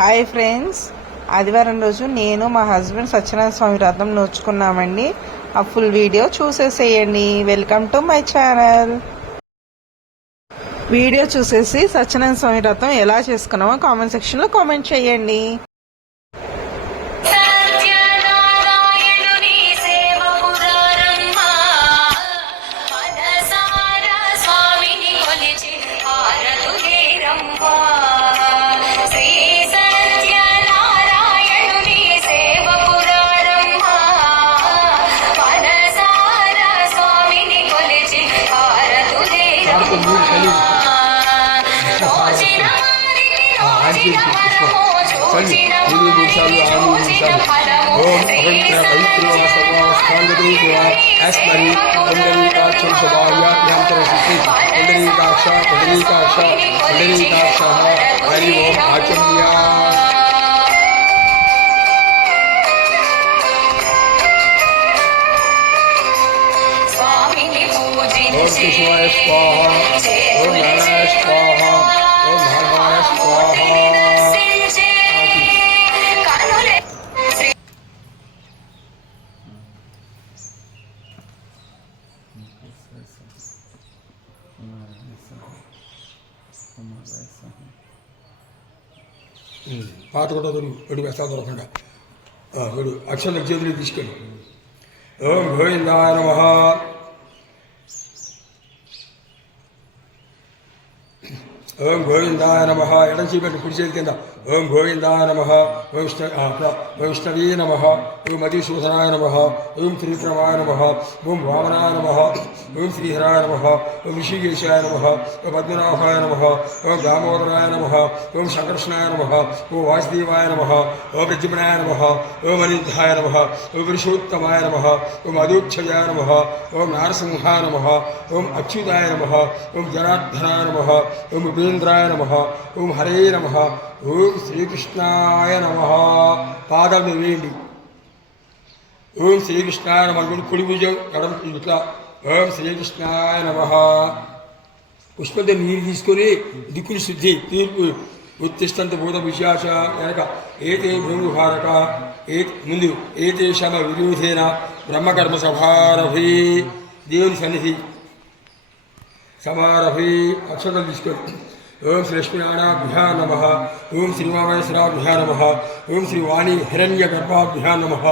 Hi friends, ఆదివారం రోజు నేను మా హస్బెండ్ సత్యనారాయణ స్వామి వ్రతం నోచుకున్నామండి. ఆ ఫుల్ వీడియో చూసేసేయండి. Welcome to my channel. Video చూసేసి సత్యనారాయణ స్వామి వ్రతం ఎలా చేసుకున్నామో కామెంట్ సెక్షన్లో కామెంట్ చేయండి. ओम पवित्र पवित्र सर्वावस्थांगति अस्मरि पुंडरीकाक्षं सभायाभ्यन्तरसिद्धि पुंडरीकाक्ष हरि ओम आचम्या ओम केशवाय स्वाहा ओम नारायणाय स्वाहा ओम भागवाय स्वाहा. పాత కూడా వెడు వేస్తా దొరకండి వెడు అక్షర చేతులు తీసుకెళ్ళి. ఓం గోవిందాయ నమః. ఓం గోవిందాయ నమః. ఎడం చీపెట్టి కుడి చేతి కింద ఓం గోవిందాయ నమః. ఓం విష్ణవే నమః. ఓం మధుసూదనాయ నమః. ఓం త్రివిక్రమాయ నమః. ఓం వామనాయ నమః. ఓం శ్రీహరాయ నమః. ఓం ఋషికేశాయ నమః. ఓం పద్మనాభాయ నమః. ఓం దామోదరాయ నమః. ఓం సంకర్షణాయ నమః. ఓం వాసుదేవాయ నమః. ఓం ప్రద్యుమ్నాయ నమః. ఓం అనిరుద్ధాయ నమః. ఓం పురుషోత్తమాయ నమః. ఓం అదోక్షజాయ నమః. ఓం నారసింహాయ నమః. ఓం అచ్యుతాయ నమః. ఓం జనార్దనాయ నమః. ఓం ఉపేంద్రాయ నమః. ఓం హరే నమః. ఓం శ్రీకృష్ణాయ నమః. పాదం వేయండి. ఓం శ్రీకృష్ణాయ నమః. కుడి భుజం ఎడం ఇట్లా ఓం శ్రీకృష్ణాయ నమః. పుష్పంతో నీరు తీసుకొని దిక్కులు శుద్ధి తీర్పు ఉత్తిష్టంత భూత విశాచ వెనక ఏతే భృంగుహారక ముందు ఏతే శమ విరోధేన బ్రహ్మకర్మ సభారభి దేవుని సన్నిధి సమారభి అక్షతలు తీసుకొని ఓం శ్రీ లక్ష్మీనారాయణాభ్యా నమః. ఓం శ్రీ వామేశ్వరాభ్యా నమః. ఓం శ్రీ వాణి హిరణ్య గర్భాభ్యా నమః.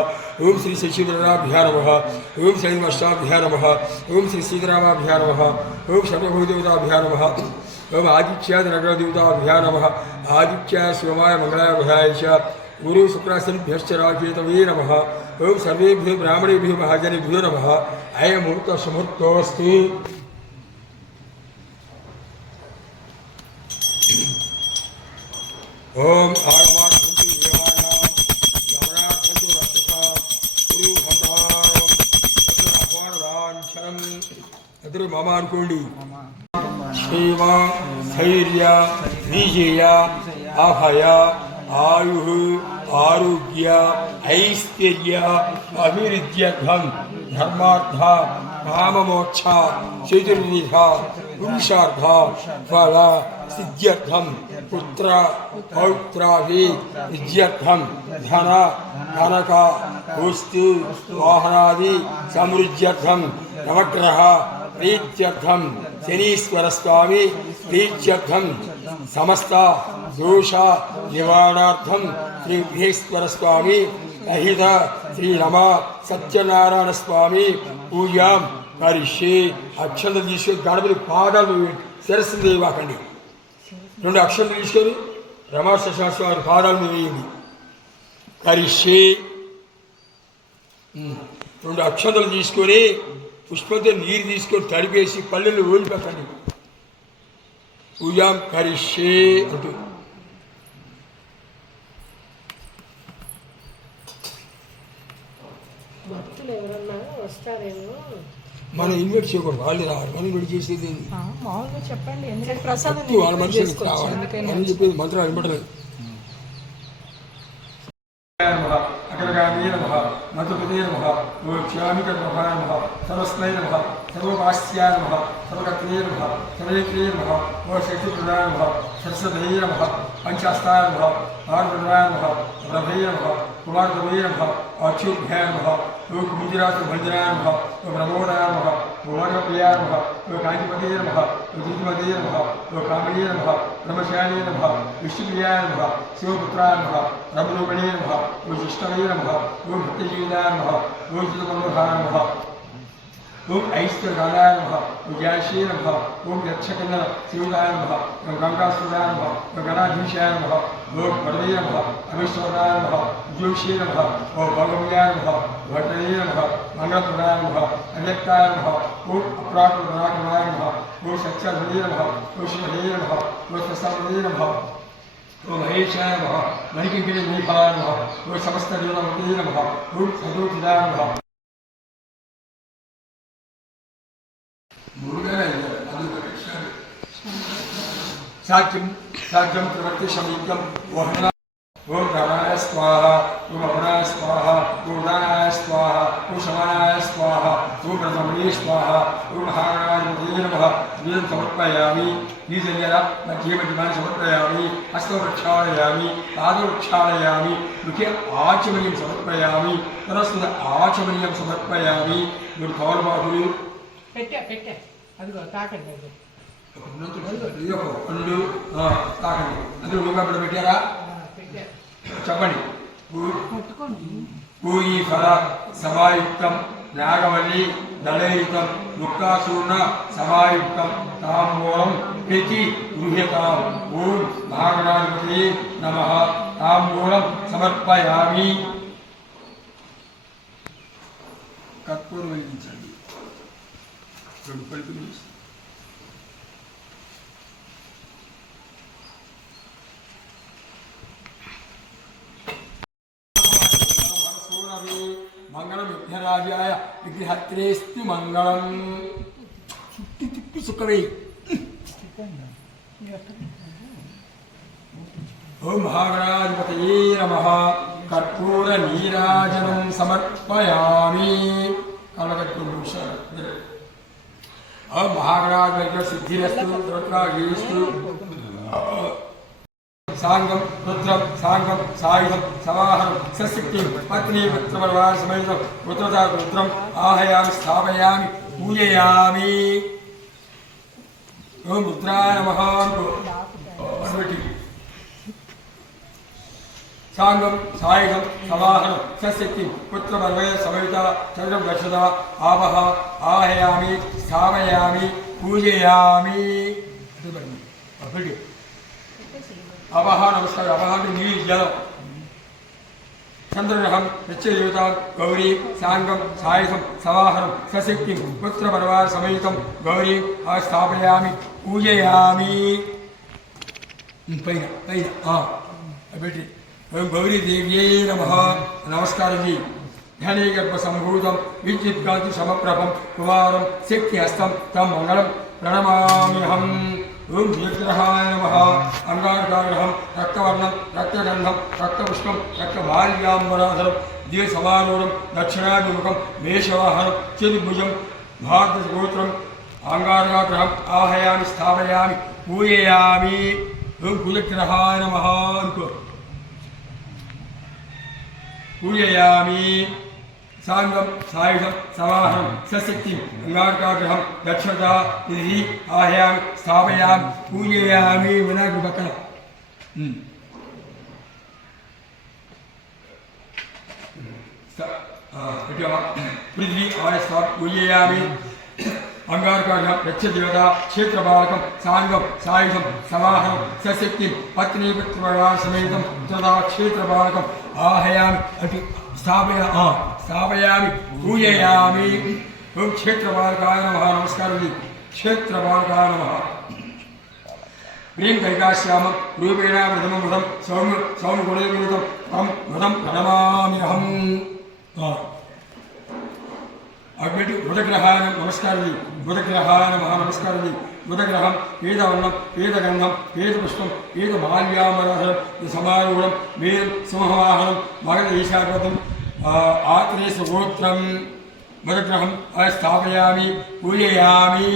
ఓం శ్రీ శశిధరాభ్యా నమః. ఓం శైవష్టాభ్యా నమః. ఓం శ్రీ సీతారామాభ్యా నమః. ఓం సర్వభూదేవతాభ్యా నమః. ఓం ఆదిత్యాద నగరదేవతాభ్యా నమః. ఆదిత్యాయ శివాయ మంగళాభ్యాయ చ గురు శుక్రాశనిభ్యశ్చ రాకేతవే నమః. ఓం సర్వేభ్యో బ్రాహ్మణేభ్యో మహాజనేభ్యో నమః. అయమూర్త సమూర్తోస్తు. ఓం ఆగమార్థంతు దేవానాం గమనార్థంతు రక్షసా గురు హంతారం అపవాదాంఛనం. ఎదురు మామ అనుకోండి. క్షేమ ధైర్య విజయ అభయ ఆయు ఆరోగ్య ఐశ్వర్య అభివృద్ధ్యర్థం ధర్మార్థ కామమోక్ష చతుర్విధ పురుషార్థ ఫల సిద్ధ్యర్థం పుత్ర పౌత్రాది విద్యార్థం ధన కనక వస్తు వాహనాది సమృద్ధ్యర్థం నవగ్రహ ప్రీత్యర్థం శనీశ్వర స్వామి ప్రీత్యర్థం సమస్త దోష నివారణార్థం శ్రీ విఘ్నేశ్వర స్వామి అహిత శ్రీ రమ సత్యనారాయణ స్వామి పూజాం కరిష్యే. అక్షంతలు తీసుకొని గణపతి పాదాలు శిరస్సు దేవాకండి. రెండు అక్షంతలు తీసుకొని రమాశేష స్వామి పాదాలు వేయండి. కరిష్యే. రెండు అక్షంతలు తీసుకొని పుష్పంతో నీరు తీసుకొని తడిపేసి పల్లెలు ఓడిపెట్టండి. పూజాం కరిష్యే అంటూ భక్తులు ఎవరన్నా వస్తారేమో మనం ఇన్వైట్ చేయకూడదు. వాళ్ళు రావాలి. మనం ఇన్వైట్ చేసేది మామూలుగా చెప్పండి. ఎందుకంటే ప్రసాదం వాళ్ళ మనుషులు కావాలి అని చెప్పేది మంత్రాలు వినపడలేదు. सर्वगामी नमः मधुपते नमः क्षामिकर्मभाय नमः सर्वस्मै नमः सर्वपास्याय नमः सर्वकर्त्रे नमः सर्वेत्रे नमः शक्तिप्रदाय नमः सरस्वती नमः पंचास्ताय नमः पार्वतीय नमः रभे नमः कुमारदेवे नमः अच्युभ्याय नमः कुञ्जराजभञ्जनाय नमः ब्रह्मोदाय नमः भुवनप्रियाय नमः कांचीपते नमः दुर्गमते नमः कामणे नमः ब्रह्मशालिने नमः विष्णुप्रियाय नमः शिवपुत्राय नमः रमरूपिणे नमः विष्णवे नमः भक्तजीविताय नमः चिदमनोहाय नमः ऐश्वर्यकालाय नमः जयश्री नमः यक्षकन्नड शिवदाय नमः गंगासुराय नमः गणाधीशाय नमः भरवे नमः अमेश्वराय नमः ज्योतिषे नमः भगवयाय नमः भट्टये नमः मंगलप्रदाय नमः अव्यक्ताय नमः अपराक्रमाय नमः सत्याधये नमः शिवधये नमः स्वस्ताधये नमः महेशाय नमः मणिकिङ्किणीफलाय नमः समस्तदेवमते नमः सदोचिदाय नमः साक्यं प्रवृत्ति समीक्यं वहना ओम प्राणाय स्वाहा ओम अपनाय स्वाहा ओम उदानाय स्वाहा ओम समानाय स्वाहा ओम प्रथमणे स्वाहा ओम महागणाधिपतये नमः वेदं समर्पयामि नीजंजन मध्यमदिमानि समर्पयामि हस्तौ प्रक्षालयामि पादौ प्रक्षालयामि मुखे आचमनीयं समर्पयामि परस्पर आचमनीयं समर्पयामि गुरु कौलबाहुలు పెట్టే అదిగో తాకండి అది పండు తాకండి అందరూ రూపాయలు పెట్టారా చెప్పండి పూయి ఫల సమాయుక్తం నాగవల్లి దళయుక్తం దుఃఖాసూర్ణ సమాయుక్తం తాంబూలం ప్రీతి గృహ్యతాం ఓం మహాగణాధిపతి నమః తాంబూలం సమర్పయామి కర్పూరం వెలిగించండి రెండు పలుకులు మంగళం విఘ్నరాజాయ విఘ్నహత్రేస్తు మంగళం చుట్టి తిప్పి సుఖవే ఓం మహాగణాధిపతయే నమః కర్పూర నీరాజనం సమర్పయామి కళ్ళగట్టు ఓం మహాగణాధిపతి సిద్ధిరస్తు రుద్రాగీస్తు सांगम रुद्रम सांगम सायुधम समाहरम सशक्ति पत्नी पुत्रपरिवार समेत रुद्रता रुद्रम आहयामि स्थापयामि पूजयामि ओम रुद्राय नमः सांगम सायुधम समाहरम सशक्ति पुत्रपरिवार समेत चंद्रम दर्शदा आवह आहयामि स्थापयामि पूजयामि अवह नमस्कार अवह नील जलम चंद्रग्रहम नित्यदेवता गौरी सांगम सायुधम समाहरम सशक्ति पुत्र परिवार समेत गौरी स्थापयामि पूजयामि पैन पैन बेटी ओम गौरी देव्यै नमः नमस्कार जी ध्याने गर्भ संभूतम विद्युत कांति समप्रभम कुमारम शक्तिहस्तं तम मंगलम प्रणमाम्यहम् ओम दीर्घग्रहाय नमः अंगारकाग्रहं रक्तवर्णं रक्तगंधं रक्तपुष्पं रक्तमाल्याम्बराधरं दीर्घसमारूढं दक्षिणाभिमुखं मेषवाहनं चतुर्भुजं भारतगोत्रम् अंगारकाग्रहम् आहयामि स्थापयामि पूजयामि ओम कुलग्रहाय नमः पूजयामि सांगम सायुधम समाहरम सशक्ति अंगारकाग्रहं दक्षता निधि आहयामि स्थापयामि पूजयामि विनायक पक्कन पृथ्वी आयस्था पूजयामि अंगारकाग्रहं रक्षदेवता क्षेत्रपालकं सांगम सायुधम समाहरम सशक्ति पत्नी पुत्रपरिवार समेतं तथा क्षेत्रपालकम् आहयामि स्थापयामि पूजयामि ओम क्षेत्रपालकाय नमः नमस्कार जी क्षेत्रपालकाय नमः प्रेम कैकाश्यामं रूपेण प्रथमं बुधं सौम्य गुणयुक्तं तं बुधं प्रणमाम्यहम् अग्निटि बुधग्रहाय नमस्कार जी बुधग्रहाय नमः नमस्कार जी बुधग्रहं वेदवर्णं वेदगन्धं वेदपुष्पं वेदमाल्याम्बराधरं समारूढं वेदं सिंहवाहनं मगधईशाकृतं आत्रेयसगोत्रं मदग्रहं स्थापयामि पूजयामि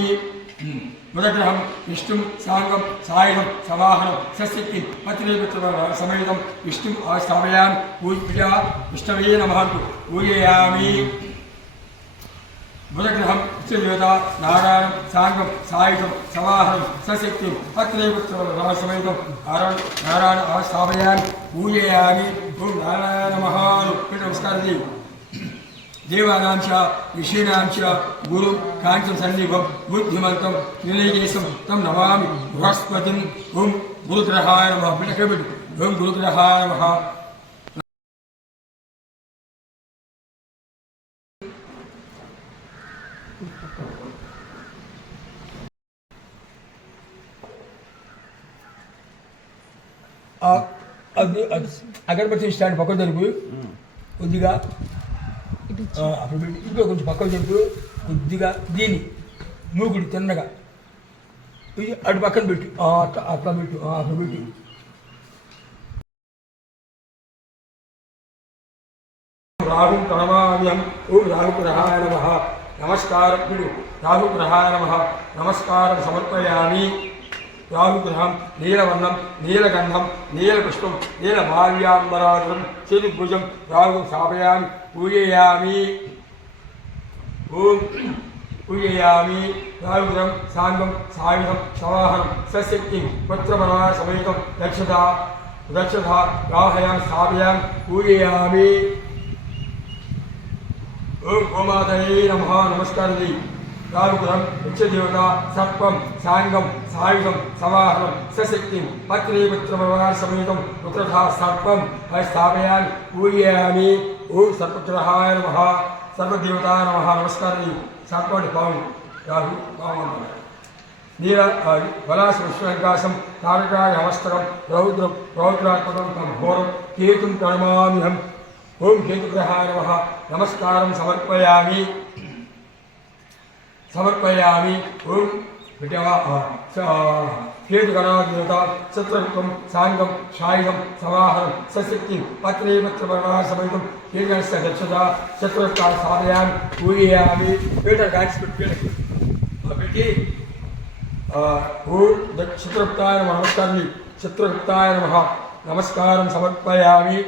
मदग्रहं विष्णुं साङ्गं सायुधं सवाहनं सस्यक्तिं पत्नीपुत्रसमेतं विष्णुं स्थापयामि पूजा विष्णवे नमः पूजयामि बुधग्रहं इष्टदेवता नारायणं साङ्गं सायुधं सवाहनं सशक्तिं पत्नीपुत्रसमेतं नारायण स्थापयामि पूजयामि ॐ नारायण नमः नमस्कारः देवानां च ऋषीणां च गुरुं काञ्चं सन्निभं बुद्धिमन्तं निलयेशं तं नमामि बृहस्पतिं ॐ गुरुग्रहाय नमः ॐ गुरुग्रहाय नमः అగరబత్తి స్టాండ్ పక్కన జరుపు కొద్దిగా అప్పుడు పెట్టి ఇంకో కొంచెం పక్కన జరుపు కొద్దిగా దీని మూగుడు తిన్నగా ఇది అటు పక్కన పెట్టు అట్లా పెట్టు అట్లా పెట్టు రాహు ప్రణమామ్యం ఓం రాహుగ్రహాయ నమః నమస్కారం రాహుగ్రహాయ నమః నమస్కారం సమర్పయామి రాహుగ్రహం నీలవర్ణం నీలగంధం నీలపుష్పం నీలమాల్యాంబరాధం చతుర్భుజం రాహు స్థాపయామి పూజయామి ఓం పూజయామి రాహుగ్రహం సాంగం సాయుధం సవాహనం సశక్తిం పుత్రపరమాణ సమేతం దక్షత రాహయామి స్థాపయామి పూజయామి ఓం గోమాతయే నమః నమస్కారం రాహుగ్రహం ఇచ్చదేవత సర్పం సాంగం సాయుధం సవాహనం సశక్తిం పత్నీపుత్రపరమాణ సమేతం పుత్రథ సర్పం స్థాపయామి పూజయామి ఓం సర్పగ్రహాయ నమః సర్వదేవతాయ నమః నమస్కారం సర్పాన్ని పాము రాహు పాము నీల బలాశంకాశం తారకాయ నమస్తకం రౌద్రాత్మకం తం ఘోరం కేతుం ప్రణమామ్యహం ఓం కేతుగ్రహాయ నమః నమస్కారం సమర్పయామి ఓం కేతుగణాదేవత చిత్రగుప్తం సాంగం సాయుధం సవాహనం సశక్తిం పత్నీపుత్రపరమాణ సమేతం కేతుగణస్య దక్షత చిత్రగుప్తాన్ని స్థాపయామి పూజయామి పీటర్ గాయస్ పెట్టి ఓం చిత్రగుప్తాయ నమః నమస్కారం చిత్రగుప్తాయ నమః నమస్కారం సమర్పయామి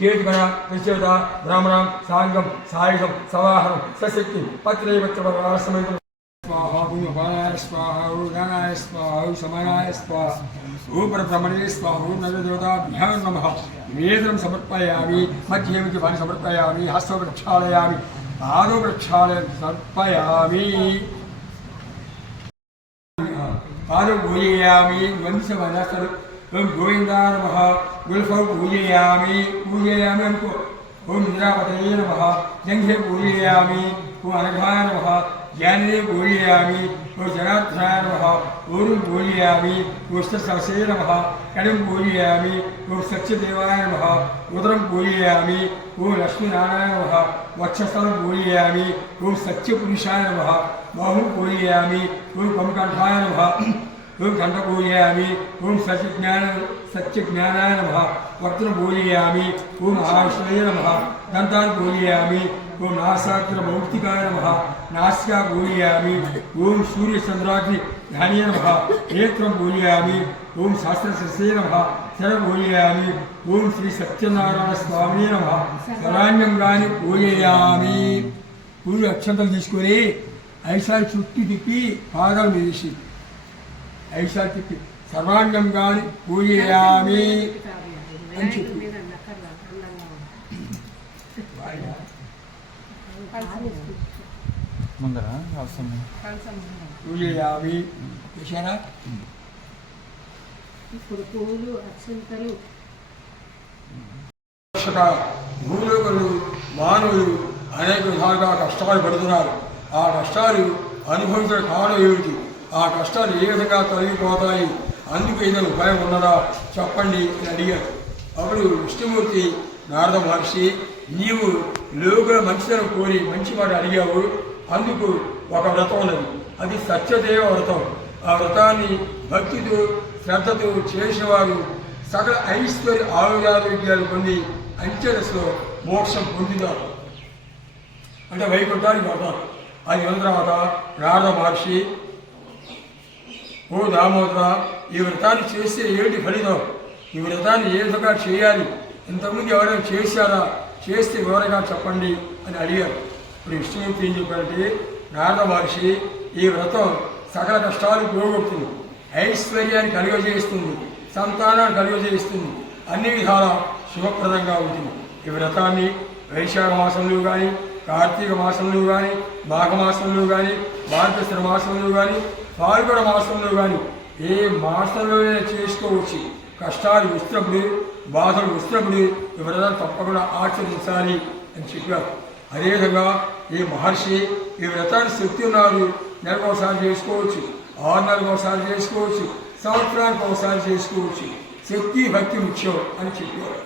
కేతుగణ ప్రత్యేకత బ్రాహ్మణం సాంగం సాయుధం సవాహనం సశక్తి పత్నీపుత్రపరమాణ సమేతం स्वाहा ओम अपानाय स्वाहा ओम ज्ञानाय स्वाहा ओम समानाय स्वाहा ओम परब्रह्मणे स्वाहा ओम नवदेवताभ्यां नमः वेदं समर्पयामि मध्ये मध्ये पानि समर्पयामि हस्तौ प्रक्षालयामि पादौ प्रक्षालयामि समर्पयामि पादौ पूजयामि वंशवनस्तु ओम गोविन्दाय नमः गुल्फौ पूजयामि ओम निरापतये नमः जङ्घे पूजयामि ओम अनघाय नमः ज्ञाने पूजयामि ओं जनार्दनाय नमः ओं पूजयामि ओं सहसे नमः कणिं पूजयामि ओं सत्यदेवाय नमः उदरं पूजयामि ओं लक्ष्मीनारायणाय नमः वक्षस्थलं पूजयामि ओं सत्यपुरुषाय नमः बाहुं पूजयामि ओं कमकण्ठाय नमः ओं कंठ पूजयामि ओं सत्यज्ञानाय नमः वक्त्रं पूजयामि ओं महाविष्णवे नमः दन्तान् पूजयामि ओं नासाग्रमौक्तिकाय नमः नासिका पूजयामि ओं सूर्यचन्द्राग्नि ध्याने नमः नेत्रं पूजयामि ओं शास्त्रशिरसे नमः शर पूजयामि ओं श्री सत्यनारायण स्वामी नमः सर्वाण्यंगानि पूजयामि पूर्व अक्षंतలు తీసుకొని ఐసా చుట్టి తిప్పి పాదాలు మీదేసి ఐసా తిప్పి సర్వాణ్యంగాని పూజయామి అని చెప్పి ముందర పూజయామి చేశారా ఇప్పుడు పూలు అక్షంతలు భూలోకులు మానవులు అనేక విధాలుగా కష్టాలు పడుతున్నారు. ఆ కష్టాలు అనుభవించిన కారణం ఏమిటి? ఆ కష్టాలు ఏ విధంగా తొలగిపోతాయి? అందుకు ఏదైనా ఉపాయం ఉన్నదా చెప్పండి అని అడిగారు. అప్పుడు విష్ణుమూర్తి నారద మహర్షి, నీవు లోకుల మంచితనం కోరి మంచి మాట అడిగావు, అందుకు ఒక వ్రతం ఉన్నది, అది సత్యదేవ వ్రతం. ఆ వ్రతాన్ని భక్తితో శ్రద్ధతో చేసేవారు సకల ఐశ్వర్య ఆరోగ్యాలు పొంది అంత్యదశలో మోక్షం పొందుతారు, అంటే వైకుంఠానికి పోతారు. అది అయిన తర్వాత నారద మహర్షి, ఓ దామోదర, ఈ వ్రతాన్ని చేస్తే ఏంటి ఫలితం, ఈ వ్రతాన్ని ఏ విధంగా చేయాలి, ఇంతకుముందు ఎవరైనా చేశారా, చేస్తే వివరంగా చెప్పండి అని అడిగారు. ఇప్పుడు విష్ణుమూర్తి ఏం చెప్పారంటే, నారద మహర్షి, ఈ వ్రతం సకల కష్టాలు పోగొడుతుంది, ఐశ్వర్యాన్ని కలుగజేస్తుంది, సంతానాన్ని కలుగజేస్తుంది, అన్ని విధాల శుభప్రదంగా ఉంటుంది. ఈ వ్రతాన్ని వైశాఖ మాసంలో కానీ, కార్తీక మాసంలో కానీ, మాఘమాసంలో కానీ, మార్గశిర మాసంలో కానీ, పాల్గొన మాసంలో కానీ ఏ మాసంలోనే చేసుకోవచ్చు. కష్టాలు వస్తున్నప్పుడు, బాధలు వస్తున్నప్పుడు ఈ వ్రతం తప్పకుండా ఆచరించాలి అని చెప్పారు. అదేవిధంగా ఈ మహర్షి ఈ వ్రతాన్ని శక్తి ఉన్నారు, నెలకు ఒకసారి చేసుకోవచ్చు, 6 నెలలకు ఒకసారి చేసుకోవచ్చు, సంవత్సరానికి ఒకసారి చేసుకోవచ్చు. శక్తి భక్తి ముఖ్యం అని చెప్పారు.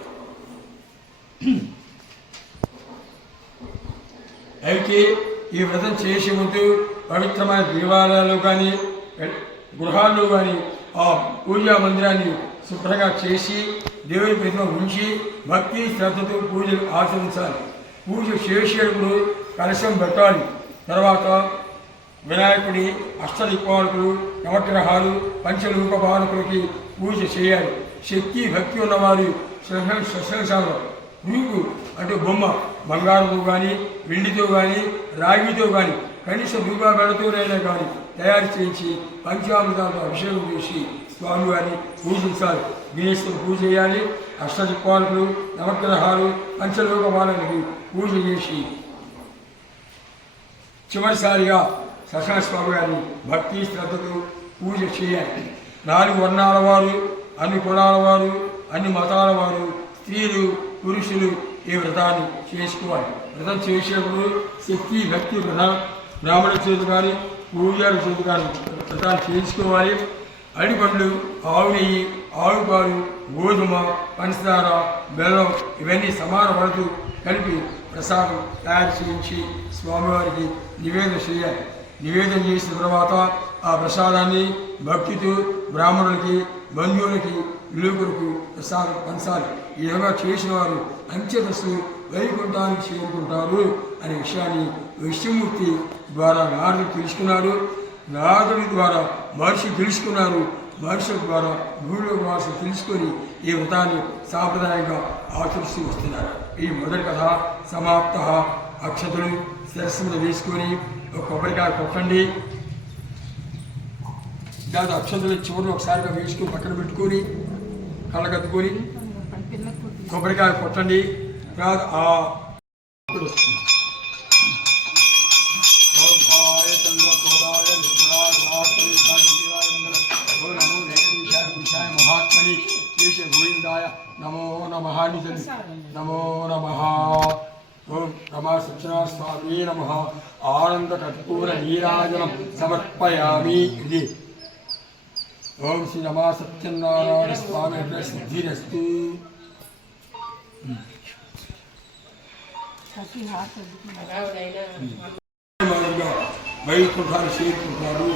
అయితే ఈ వ్రతం చేసే ముందు పవిత్రమైన దేవాలయాల్లో కానీ, గృహాల్లో కానీ ఆ పూజా మందిరాన్ని శుభ్రంగా చేసి దేవుని ప్రతిమ ఉంచి భక్తి శ్రద్ధతో పూజలు ఆచరించాలి. పూజ చేసేటప్పుడు కలశం పెట్టాలి. తర్వాత వినాయకుడి, అష్టదిక్పాలకులు, నవగ్రహాలు, పంచరూప బాలకులకి పూజ చేయాలి. శక్తి భక్తి ఉన్నవారు శ్మశానంలో రూపు అంటే బొమ్మ బంగారంతో కానీ, వెండితో కానీ, రాగితో కానీ, కనీసం రూపాయలతోనైనా కానీ తయారు చేయించి పంచామృతాలతో అభిషేకం చేసి స్వామివారిని పూజించాలి. గణేశుని పూజ చేయాలి. అష్టదిక్పాలకులు, నవగ్రహాలు, పంచలోక బాలకులకి పూజ చేసి చివరిసారిగా శ్మశాన స్వామి గారిని భక్తి శ్రద్ధతో పూజ చేయాలి. 4 వర్ణాల వారు, అన్ని కులాల వారు, అన్ని మతాల వారు, స్త్రీలు, పురుషులు ఈ వ్రతాన్ని చేసుకోవాలి. వ్రతం చేసేటప్పుడు శక్తి భక్తి బ్రాహ్మణ చేతి కానీ, పూజారి చేతి కానీ వ్రతాన్ని చేసుకోవాలి. అడిపండ్లు, ఆవు నెయ్యి, ఆవు పాలు, గోధుమ, పంచదార, బెల్లం ఇవన్నీ సమాన పడుతూ కలిపి ప్రసాదం తయారు చేయించి స్వామివారికి నివేదన చేయాలి. నివేదన చేసిన తర్వాత ఆ ప్రసాదాన్ని భక్తితో బ్రాహ్మణులకి, బంధువులకి, విలువలకు ప్రసాదం పంచాలి. ఈ విధంగా చేసిన వారు అంత్యదశలు వైకుంఠానికి చేరుకుంటారు అనే విషయాన్ని విష్ణుమూర్తి ద్వారా నారదుడు తెలుసుకున్నాడు. నారదుడి ద్వారా మహర్షి తెలుసుకున్నారు. మహర్షుల ద్వారా భూలోక వాసులు తెలుసుకొని ఈ వ్రతాన్ని సాంప్రదాయంగా ఆచరిస్తూ వస్తున్నారు. ఈ మొదటి కథ సమాప్త. అక్షతలు శిరస్సు మీద వేసుకొని ఒక కొబ్బరికాయ కొట్టండి. దాని అక్షతలు చివరిలో ఒకసారిగా వేసుకొని పక్కన పెట్టుకొని కళ్ళకద్దుకొని కొబ్బరికాయ కొట్టండి. మహాత్మని దేశ గోవిందాయ నమో నమః. నమో నమః. ఓం రమా సత్యనారాయణ స్వామి నమః. ఆనంద కర్పూర నీరాజనం సమర్పయామి. ఇది ఓం శ్రీ రమా సత్యనారాయణ స్వామి సిద్ధిరస్తు. వైకుంఠాన్ని చేరుకుంటారు.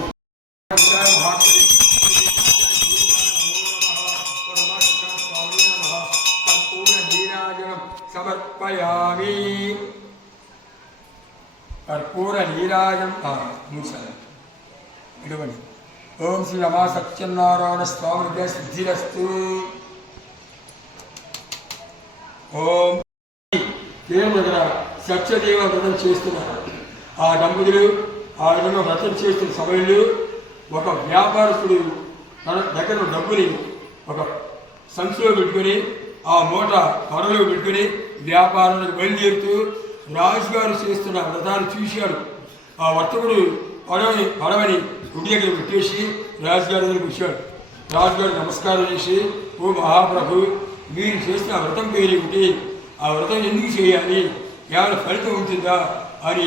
సమర్పయామి. కర్పూర నీరాజనం ఇటువంటి. ఓం శ్రీ రమా సత్యనారాయణ స్వామి సిద్ధిరస్తు. ఓం దేవుని దగ్గర సత్యదేవ వ్రతం చేస్తున్నారు. ఆ దంపతులు ఆ విధంగా వ్రతం చేస్తున్న సమయంలో ఒక వ్యాపారస్తుడు తన దగ్గర డబ్బుని ఒక సంచిలో పెట్టుకొని ఆ మూట త్వరలో పెట్టుకుని వ్యాపారానికి బయలుదేరుతూ రాజుగారు చేస్తున్న వ్రతాన్ని చూశాడు. ఆ వర్తకుడు పడవని గుడి దగ్గర పెట్టేసి రాజుగారి దగ్గరికి వచ్చాడు. రాజుగారు నమస్కారం చేసి, ఓ మహాప్రభు, మీరు చేసిన వ్రతం పేరేమిటి, ఆ వ్రతం ఎందుకు చేయాలి, ఏమైనా ఫలితం ఉంటుందా అని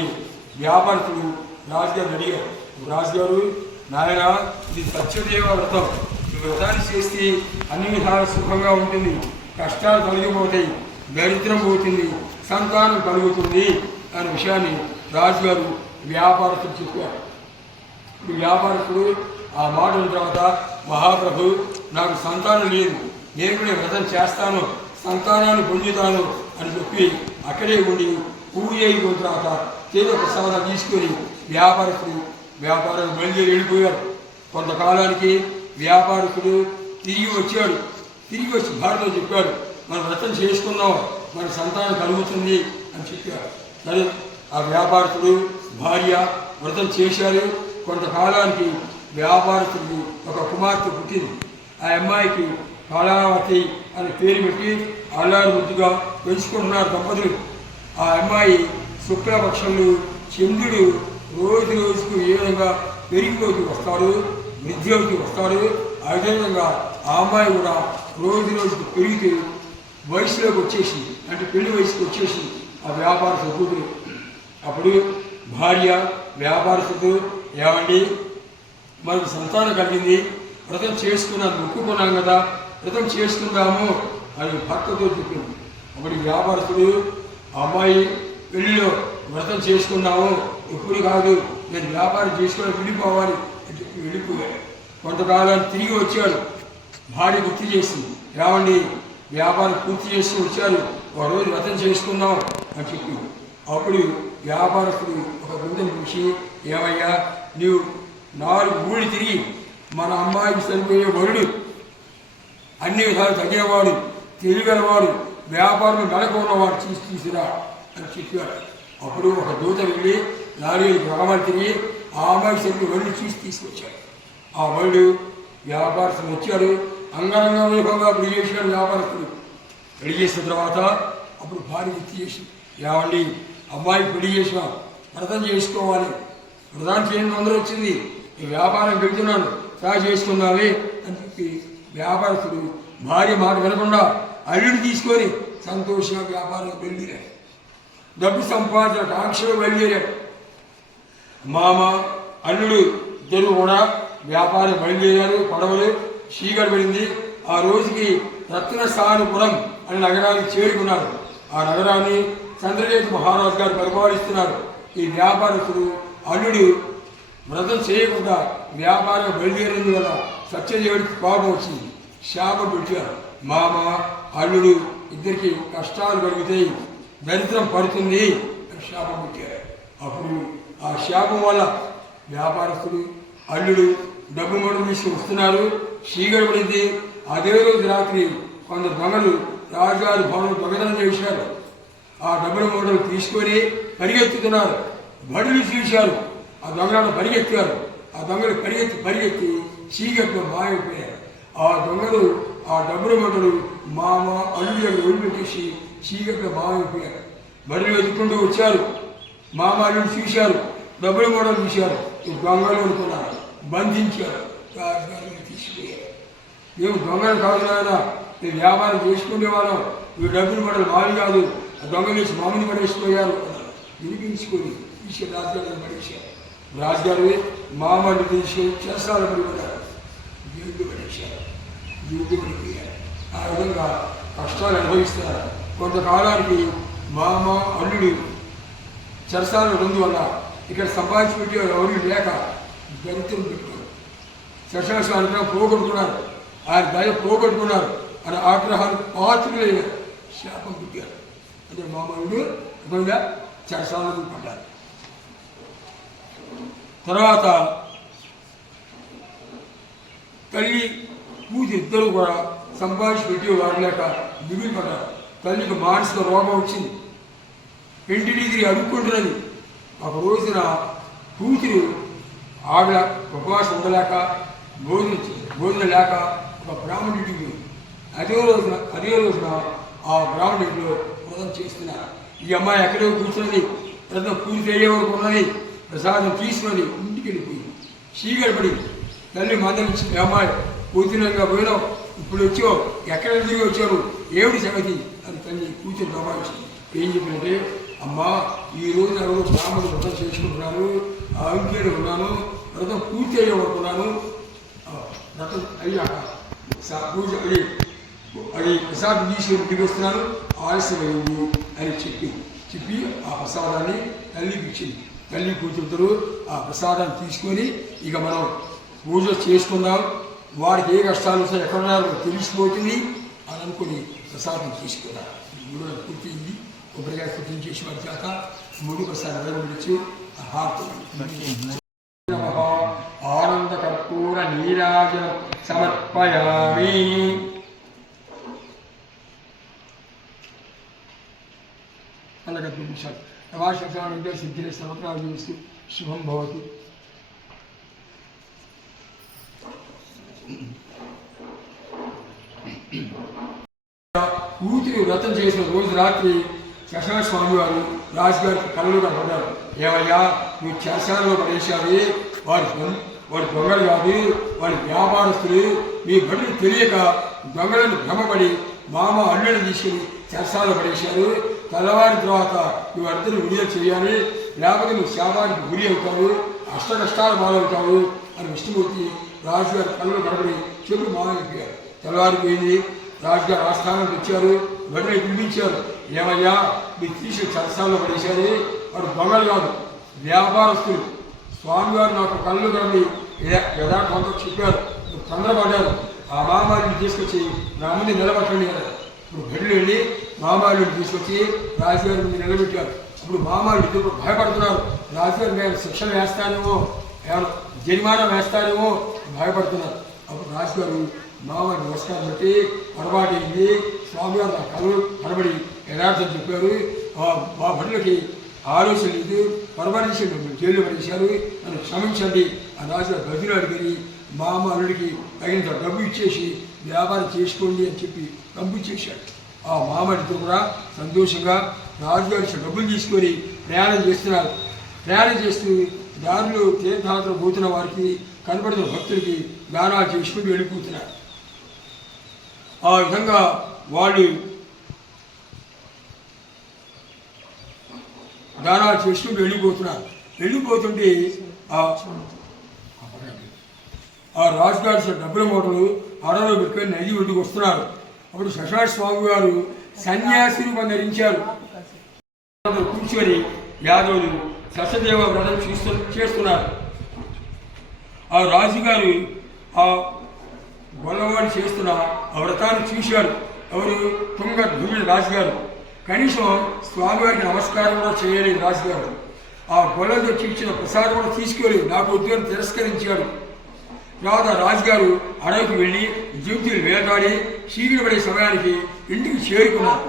వ్యాపారస్తుడు రాజుగారు అడిగారు. రాజుగారు, నాయన, ఇది సత్యదేవ వ్రతం, ఈ వ్రతాన్ని చేస్తే అన్ని విధాల సుఖంగా ఉంటుంది, కష్టాలు తొలగిపోతాయి, దరిద్రం పోతుంది, సంతానం కలుగుతుంది అనే విషయాన్ని రాజుగారు వ్యాపారస్తుడు చెప్పారు. ఇప్పుడు వ్యాపారస్తుడు ఆ మాటల తర్వాత, మహాప్రభు, నాకు సంతానం లేదు, నేను కూడా వ్రతం చేస్తాను, సంతానాన్ని పొందుతాను అని చెప్పి అక్కడే ఉండి పూజ అయిపోయిన తర్వాత తీర్థ ప్రసాదాలు తీసుకొని వ్యాపారం బయలుదేరి వెళ్ళిపోయారు. కొంతకాలానికి వ్యాపారస్తుడు తిరిగి వచ్చాడు. తిరిగి వచ్చి భార్యతో చెప్పాడు, మనం వ్రతం చేసుకున్నాం, మన సంతానం కలుగుతుంది అని చెప్పారు. సరే, ఆ వ్యాపారస్తుడు భార్య వ్రతం చేశారు. కొంతకాలానికి వ్యాపారస్తుడికి ఒక కుమార్తె పుట్టింది. ఆ అమ్మాయికి కళావతి అని పేరు పెట్టి అల్లారు ముద్దుగా పెంచుకుంటున్నారు దంపతులు. ఆ అమ్మాయి శుక్లపక్షంలో చంద్రుడు రోజు రోజుకు ఏ విధంగా పెరిగిలోకి వస్తాడు, వృద్ధిలోకి వస్తాడు, అదేవిధంగా ఆ అమ్మాయి కూడా రోజు రోజుకు పెరిగితే వయసులోకి వచ్చేసి, అంటే పెళ్లి వయసుకు వచ్చేసి ఆ వ్యాపారస్తుడు కూతురు. అప్పుడు భార్య వ్యాపారస్తుడు, ఏమండి మనకు సంతానం కలిగింది, వ్రతం చేసుకున్నాను, మొక్కుకున్నాం కదా, వ్రతం చేసుకుందాము అని భర్తతో చెప్పింది. ఒకటి వ్యాపారస్తుడు, అమ్మాయి పెళ్లిలో వ్రతం చేసుకున్నాము, ఎప్పుడు కాదు, నేను వ్యాపారం చేసుకుని వెళ్ళిపోవాలి అని చెప్పి వెళ్ళిపోయాడు. కొంతకాలాన్ని తిరిగి వచ్చాడు. భార్య గుర్తు చేసింది, ఏమండి వ్యాపారం పూర్తి చేసుకుని వచ్చారు, ఒక రోజు వ్రతం చేసుకుందాం అని చెప్పి. అప్పుడు వ్యాపారస్తుడు ఒక గుండెని చూసి, ఏమయ్యా నీవు 4 ఊళ్ళు తిరిగి మన అమ్మాయికి సరిపోయే వరుడు, అన్ని విధాలు తగ్గేవాడు, తెలియగలవాడు, వ్యాపారం మెడకు ఉన్నవాడు తీసుకురా అని చెప్పాడు. అప్పుడు ఒక దూత వెళ్ళి 4 గ్రామాలు తిరిగి ఆ అమ్మాయికి సరిపోయే వరుడు తీసుకొచ్చాడు. ఆ వరుడు వ్యాపారస్తుడు వచ్చాడు. అంగరంగ వైభవంగా పెళ్లి చేశాడు వ్యాపారస్తుడు. పెళ్లి చేసిన తర్వాత అప్పుడు భార్య గుర్తు చేసి, ఏమండి అమ్మాయి పెళ్లి చేసిన వ్రతం చేసుకోవాలి, వ్రతం చేయని అందరూ వచ్చింది, ఈ వ్యాపారం పెడుతున్నాను, సహా చేసుకున్నావే అని చెప్పి వ్యాపారస్తుడు భార్య మాట వినకుండా అల్లుడు తీసుకొని సంతోషంగా వ్యాపారం బయలుదేరాడు. డబ్బు సంపాదించిన కాంక్షలో బయలుదేరాడు. మామ అల్లుడు ఇద్దరు కూడా వ్యాపారం బయలుదేరారు. పడవలు చీకటి పడింది. ఆ రోజుకి రత్నసానుపురం అనే నగరానికి చేరుకున్నారు. ఆ నగరాన్ని చంద్రలేఖ మహారాజు గారు పరిపాలిస్తున్నారు. ఈ వ్యాపారస్తుడు అల్లుడు వ్రతం చేయకుండా వ్యాపారం బయలుదేరింది వల్ల సత్యదేవుడికి కోపం వచ్చింది. శాపం పెట్టారు. మామ అల్లుడు ఇద్దరికి కష్టాలు కలుగుతాయి, దరిద్రం పడుతుంది అని శాపం పెట్టారు. అప్పుడు ఆ శాపం వల్ల వ్యాపారస్తుడు అల్లుడు డబ్బు మడుగు తీసుకుని వస్తున్నారు. చీకటి పడింది. అదే రోజు రాత్రి కొందరు దొంగలు రాజుగారి భవనం దొంగతనం చేశారు. ఆ డబ్బుల మూటలు తీసుకొని పరిగెత్తుతున్నారు. బడులు చూశారు. ఆ దొంగలను పరిగెత్తారు. ఆ దొంగలు పరిగెత్తి చీకట్లో మాయమైపోయారు. ఆ దొంగలు ఆ డబ్బుల మూటలు మామ అల్లుడి దగ్గర వదిలిపెట్టేసి చీకట్లో మాయమైపోయారు. బడులు వెతుక్కుంటూ వచ్చారు. మామ అల్లుడు చూశారు. డబ్బుల మూటలు చూశారు. ఈ దొంగలు అనుకున్నారు. బంధించారు. రాజుగారిని తీసుకుపోయారు. మేము దొంగలు కాదు నాయన, మేము వ్యాపారం చేసుకునేవాళ్ళం, ఈ డబ్బులు మూటలు మావి కాదు, ఆ దొంగలు వేసి మామూలు పడేసిపోయారు. వినిపించుకొని తీసి రాజుగారిని పడేశారు. రాజుగారు మామూలు తీసి చేస్తాను పడిపోయారు. జైలు పడేశారు. జైలు పడిపోయారు. ఆ విధంగా కష్టాలు అనుభవిస్తున్నారు. కొంతకాలానికి మామ అల్లుడు చెరసాల వల్ల ఇక్కడ సంపాదించి పెట్టి ఎవరు లేక దరిద్రం పెట్టుకున్నారు. శశాసు అనుగ్రహం పోగొట్టుకున్నారు. ఆయన దయ పోగొట్టుకున్నారు. ఆయన ఆగ్రహాలు పాత్రులైన శాపం పుట్టారు. అంటే మామూలుడు విధంగా చెరసాలను పడ్డారు. తర్వాత తల్లి కూతురు ఇద్దరు కూడా సంపాదించి పెట్టి వారు లేక మిగిలి పడ్డారు. తల్లికి మానసిక రోగం వచ్చింది. ఇంటిని తిరిగి అడుక్కుంటున్నది. ఒక రోజున కూతురు ఆవిడ ఉపవాసం ఉండలేక భోజనం లేక ఒక బ్రాహ్మణుడికి పోయింది. అదే రోజున ఆ బ్రాహ్మణుడిలో వ్రతం చేస్తున్నారు. ఈ అమ్మాయి ఎక్కడో కూర్చున్నది. వ్రతం పూర్తి అయ్యే వరకు ఉన్నది. ప్రసాదం తీసుకున్నది. ఇంటికి వెళ్ళిపోయింది. చీకటి పడింది. తల్లి మందలించి, అమ్మాయి కూతురుగా పోయినావు, ఇప్పుడు వచ్చావు, ఎక్కడ తిరిగి వచ్చారు, ఏమిటి సంగతి అని తల్లి కూతురు దబాయించింది. ఏం చెప్పినట్టే, అమ్మా ఈ రోజు ఎవరు బ్రాహ్మణులు వ్రతం చేసుకుంటున్నారు, ఆరోగ్యాలు ఉన్నాను, వ్రతం పూర్తి అయ్యేవనుకున్నాను, వ్రతం అయ్యాక పూజ అది ప్రసాదం తీసుకుని ఇంటికి వస్తున్నాను, ఆలస్యమైంది అని చెప్పి ఆ ప్రసాదాన్ని తల్లికి ఇచ్చింది. తల్లి కూతురుతో ఆ ప్రసాదాన్ని తీసుకొని ఇక మనం పూజ చేసుకుందాం, వారికి ఏ కష్టాలు వస్తాయి ఎక్కడున్నారో తెలిసిపోతుంది. ఆ అనుకుని ప్రసాదం తీసుకున్నారు. మూడు పూర్తింది, కొబ్బరికాయ పూర్తి చేసి వారి చేత మూడు ప్రసాదం నిర్వహించి ఆనంద కర్పూర నీరాజన సమర్పయామి. అలాగే నిమిషాలు సిద్ధిని సమర్పణ చేస్తూ శుభం భవతు. కూతురి వ్రతం చేసిన రోజు రాత్రి శశాంక స్వామి వారు రాజుగారికి కళ్ళు కనపడ్డారు. ఏమయ్యా నువ్వు చెరసాలలో పడేశావి, వారి దొంగలు కాదు, వారి వ్యాపారస్తులు, మీ బడులు తెలియక దొంగలను భ్రమపడి మామ అల్లుని తీసుకుని చెరసాలలో పడేశారు. తెల్లవారి తర్వాత నువ్వు అర్థం విడుదల చేయాలి, లేకపోతే నువ్వు శాపానికి గురి అవుతావు, అష్ట కష్టాలు పాలవుతావు అని విష్ణుమూర్తి రాజుగారి కళ్ళు కనబడి చెప్పి మామయ్యారు. తెల్లవారిపోయింది. రాజుగారు ఆస్థానానికి వచ్చారు, వెంటనే పిలిపించారు. ఏమయ్యా మీరు తీసి చెరసాలలో పడేశారు, వాడు దొంగలు కాదు, వ్యాపారస్తులు. స్వామివారు నాకు కళ్ళు కనబడి యథార్థంతో చెప్పారు. తొందరపడ్డారు. ఆ మామాలిని తీసుకొచ్చి నా ముందు నిలబెట్టండి కదా. ఇప్పుడు గడిలో వెళ్ళి మామాలిని తీసుకొచ్చి రాజుగారి ముందు నిలబెట్టారు. ఇప్పుడు మామాలు ఇద్దరు భయపడుతున్నారు. రాజుగారి మేము శిక్షణ వేస్తానేమో, ఏమైనా జరిమానా వేస్తానేమో భయపడుతున్నారు. అప్పుడు రాజుగారు మామని నమస్కారం పెట్టి పొరపాటు అయింది, స్వామివారు నా కళ్ళు కనబడి యథార్థం చెప్పారు, మా భటులకి ఆలోచన లేదు, పొరపాటు చేసి జైలు పడేశారు, నన్ను క్షమించండి ఆ రాజుగారు గదిలో అడిగి మామ అల్లుడికి తగినంత డబ్బు ఇచ్చేసి వ్యాపారం చేసుకోండి అని చెప్పి డబ్బు ఇచ్చేశాడు. ఆ మామడితో కూడా సంతోషంగా రాజుగారి డబ్బులు తీసుకొని ప్రయాణం చేస్తున్నారు. ప్రయాణం చేస్తూ దారిలో తీర్థయాత్ర పోతున్న వారికి కనబడిన భక్తులకి దానాలు చేసుకుంటూ వెళ్ళిపోతున్నారు. ఆ విధంగా వాళ్ళు దానాలు చేసుకుంటూ వెళ్ళిపోతున్నారు. వెళ్ళిపోతుంటే ఆ రాజుగారి డబ్బుల మూటలు అడలో పెట్టుకొని నది ఒడ్డుకు వస్తున్నారు. అప్పుడు శశాంక స్వామి గారు సన్యాసి రూపం ధరించారు. కూర్చొని యాదవులు సస్యదేవ వ్రతం చేస్తున్నారు. ఆ రాజుగారు ఆ గొల్లవాడు చేస్తున్న ఆ వ్రతాన్ని చూశారు. ఎవరు? తుంగ ధూళి రాజుగారు. కనీసం స్వామివారికి నమస్కారం కూడా చేయలేదు రాజుగారు. ఆ గొల్లతో ఇచ్చిన ప్రసాదం కూడా తీసుకోలేదు, నాకు వద్దు అని తిరస్కరించాడు. తర్వాత రాజుగారు అడవికి వెళ్ళి జంతువులు వేటాడి చీకటి పడే సమయానికి ఇంటికి చేరుకున్నారు.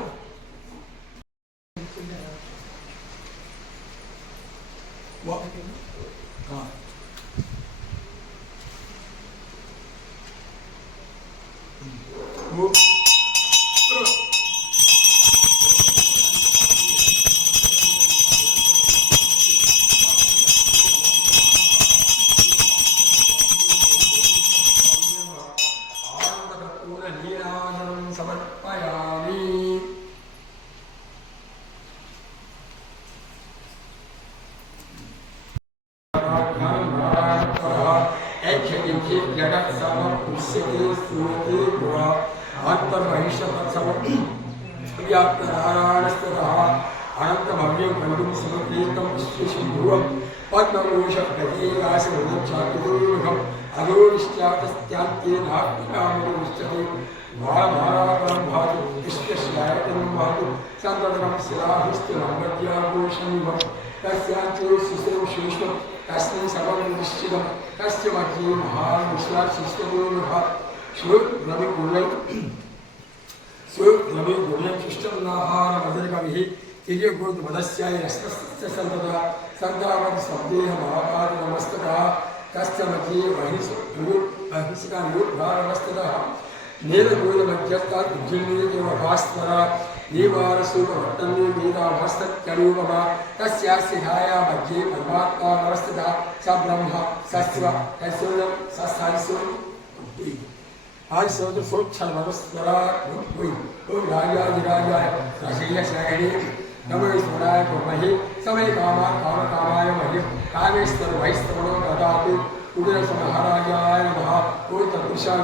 नमस्वराय महि समय कामा काम कामाय महि कामेश्वर वैष्णवो ददातु कुबेर महाराजाय नमः। ओम तत्पुरुषाय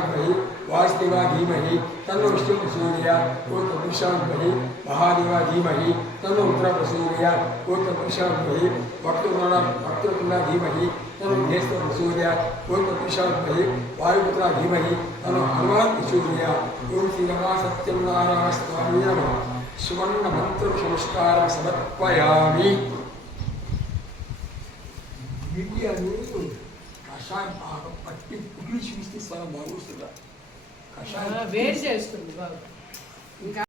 वासुदेवा धीमहि तन्नो विष्णु प्रचोदयात्। ओम तत्पुरुषाय महादेवा धीमहि तन्नो रुद्र प्रचोदयात्। ओम तत्पुरुषाय वक्रतुंड धीमहि तनो सूर्य ओम प्रतिशाद्महि वायुपुत्रा धीमहि तनो हनुमान् सूर्य ओम श्री रमा सत्यं नारायण स्वामी नमः सुवर्ण मंत्र संस्कारं समर्पयामि बिड्यानु कषाయం బాగా పట్టి పులిచి చూస్తే చాలా బాగుంటుంది కషాయం వేడి చేస్తుంది బాగా.